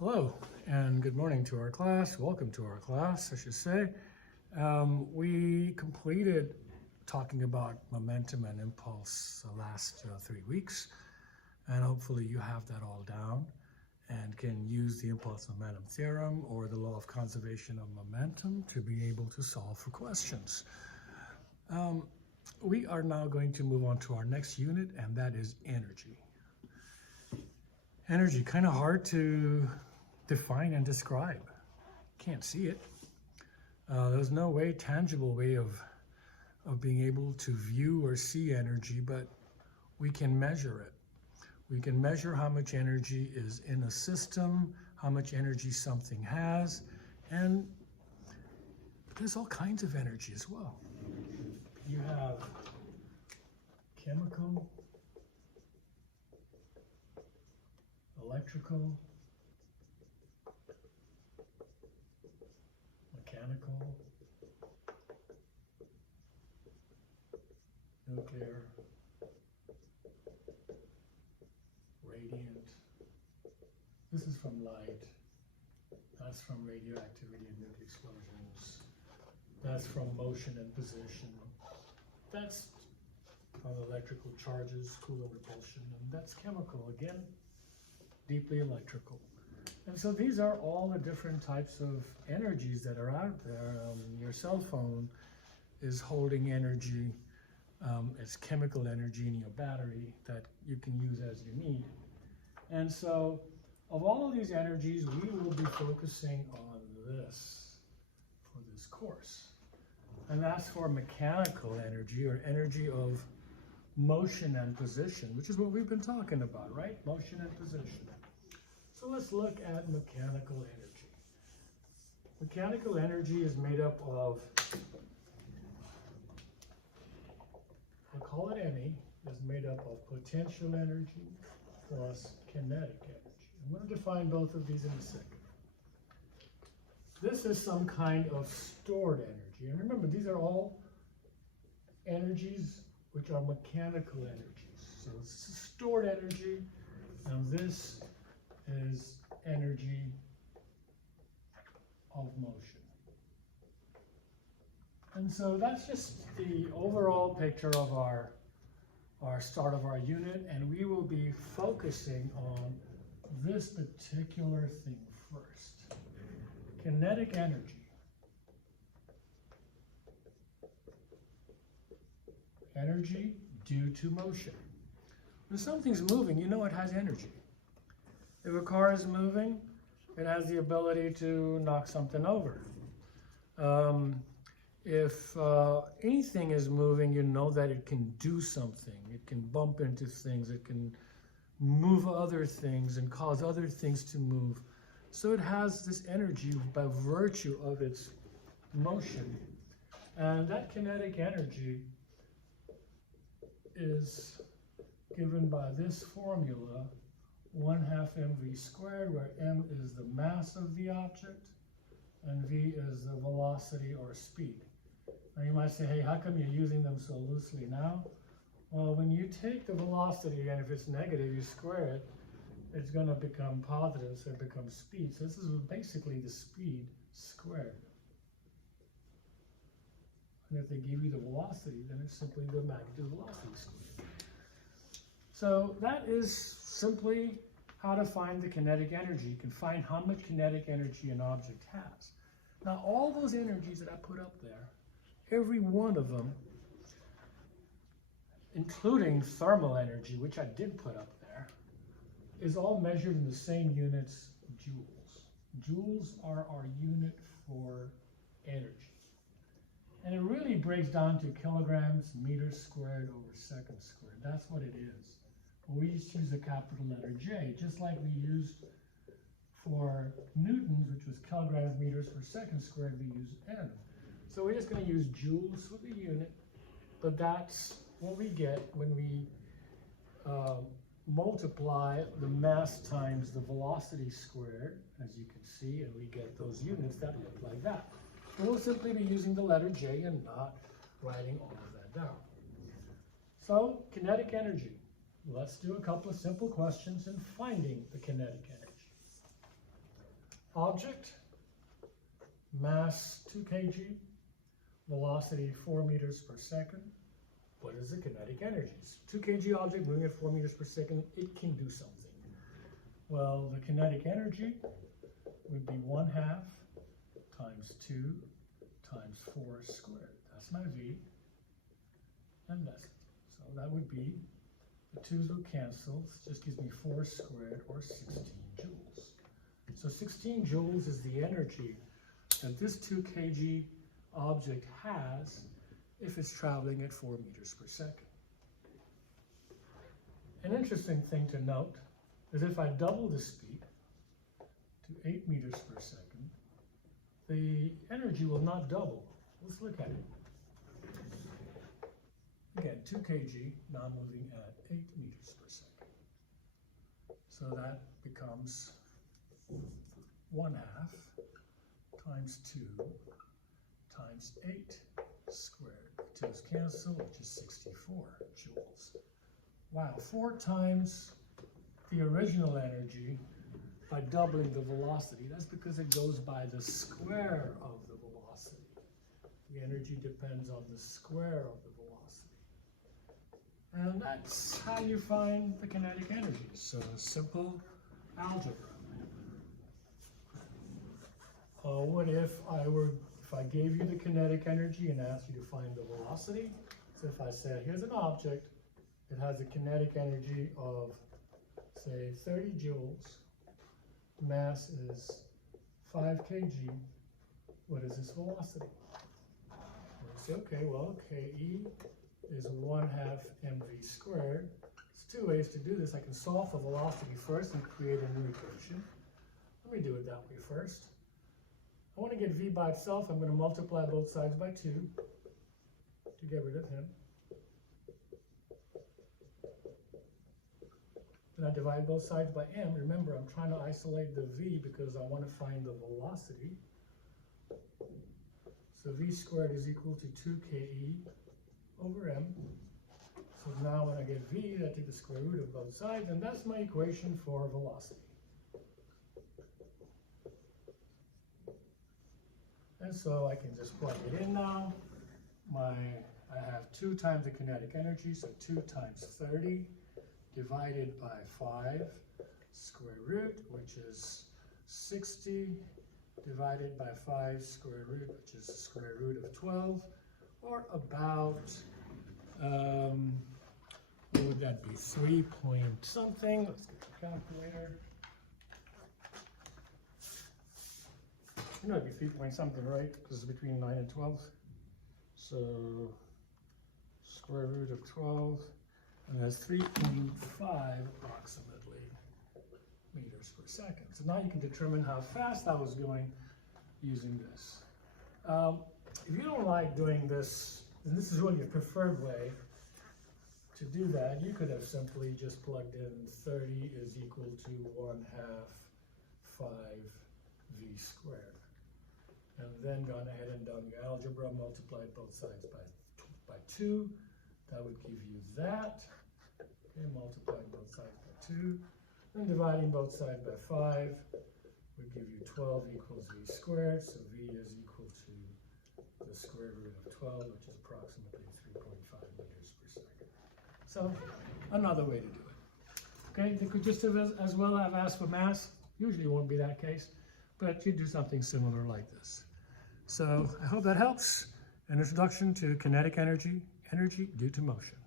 Hello and good morning to our class. Welcome to our class, I should say. We completed talking about momentum and impulse the last 3 weeks, and hopefully you have that all down and can use the impulse momentum theorem or the law of conservation of momentum to be able to solve for questions. We are now going to move on to our next unit, and that is energy. Energy, kind of hard to define and describe. Can't see it. There's no tangible way of being able to view or see energy, but we can measure it. We can measure how much energy is in a system, how much energy something has, and there's all kinds of energy as well. You have chemical, electrical, mechanical, nuclear, radiant. This is from light. That's from radioactivity and nuclear explosions. That's from motion and position. That's from electrical charges, Coulomb repulsion, and that's chemical, again, deeply electrical. And so these are all the different types of energies that are out there. Your cell phone is holding energy. It's chemical energy in your battery that you can use as you need. And so of all of these energies, we will be focusing on this for this course. And that's for mechanical energy, or energy of motion and position, which is what we've been talking about, right? Motion and position. So let's look at mechanical energy. Mechanical energy is made up of, we'll call it ME, is made up of potential energy plus kinetic energy. I'm going to define both of these in a second. This is some kind of stored energy. And remember, these are all energies which are mechanical energies. So it's stored energy, and this is energy of motion. And so that's just the overall picture of our start of our unit, and we will be focusing on this particular thing first. Kinetic energy. Energy due to motion. When something's moving, you know it has energy. If a car is moving, it has the ability to knock something over. If anything is moving, you know that it can do something. It can bump into things. It can move other things and cause other things to move. So it has this energy by virtue of its motion. And that kinetic energy is given by this formula, 1/2 mv squared, where m is the mass of the object and v is the velocity or speed. Now you might say, hey, how come you're using them so loosely now? Well, when you take the velocity, and if it's negative, you square it, it's going to become positive, so it becomes speed. So this is basically the speed squared. And if they give you the velocity, then it's simply the magnitude velocity squared. So that is simply how to find the kinetic energy. You can find how much kinetic energy an object has. Now, all those energies that I put up there, every one of them, including thermal energy, which I did put up there, is all measured in the same units, joules. Joules are our unit for energy. And it really breaks down to kilograms, meters squared over seconds squared. That's what it is. But we just use the capital letter J, just like we used for newtons, which was kilograms, meters per second squared, we use N. So we're just going to use joules for the unit, but that's what we get when we multiply the mass times the velocity squared, as you can see, and we get those units that look like that. We'll simply be using the letter J and not writing all of that down. So, kinetic energy. Let's do a couple of simple questions in finding the kinetic energy. object, mass 2 kg, velocity 4 meters per second. What is the kinetic energy? It's 2 kg object moving at 4 meters per second, it can do something. Well, the kinetic energy would be 1/2 times 2 times 4 squared. That's my V, and that's it. So that would be, the 2's will cancel, it just gives me 4 squared, or 16 joules. So 16 joules is the energy that this 2 kg object has if it's traveling at 4 meters per second. An interesting thing to note is if I double the speed to 8 meters per second, the energy will not double. Let's look at it. Again, 2 kg, now moving at 8 meters per second. So that becomes 1/2 times 2 times 8 squared. 2's cancel, which is 64 joules. Wow, 4 times the original energy by doubling the velocity. That's because it goes by the square of the velocity. The energy depends on the square of the velocity. And that's how you find the kinetic energy. So simple algebra. What if I gave you the kinetic energy and asked you to find the velocity? So if I said, here's an object, it has a kinetic energy of, say, 30 joules, mass is 5 kg, what is this velocity? And you say, okay, well, KE is 1/2 mv squared. There's 2 ways to do this. I can solve for velocity first and create a new equation. Let me do it that way first. I want to get v by itself. I'm going to multiply both sides by 2 to get rid of him. Then I divide both sides by m. Remember, I'm trying to isolate the v because I want to find the velocity. So v squared is equal to 2ke over m. So now when I get v, I take the square root of both sides, and that's my equation for velocity. And so I can just plug it in now. I have 2 times the kinetic energy, so 2 times 30 divided by 5 square root, which is 60, divided by 5 square root, which is the square root of 12, or about, what would that be, 3 point something. Let's get the calculator. You know, it'd be 3 point something, right? Because it's between 9 and 12. So, square root of 12, and that's 3.5 approximately meters per second. So now you can determine how fast I was going using this. If you don't like doing this, and this is really your preferred way to do that, you could have simply just plugged in 30 is equal to 1/2 5v squared. And then gone ahead and done your algebra, multiplied both sides by 2. That would give you that. Okay, multiplying both sides by 2. And dividing both sides by 5 would give you 12 equals v squared. So v is equal to the square root of 12, which is approximately 3.5 meters per second. So another way to do it. Okay, they could just have as well have asked for mass. Usually it won't be that case, but you do something similar like this. So I hope that helps. An introduction to kinetic energy, energy due to motion.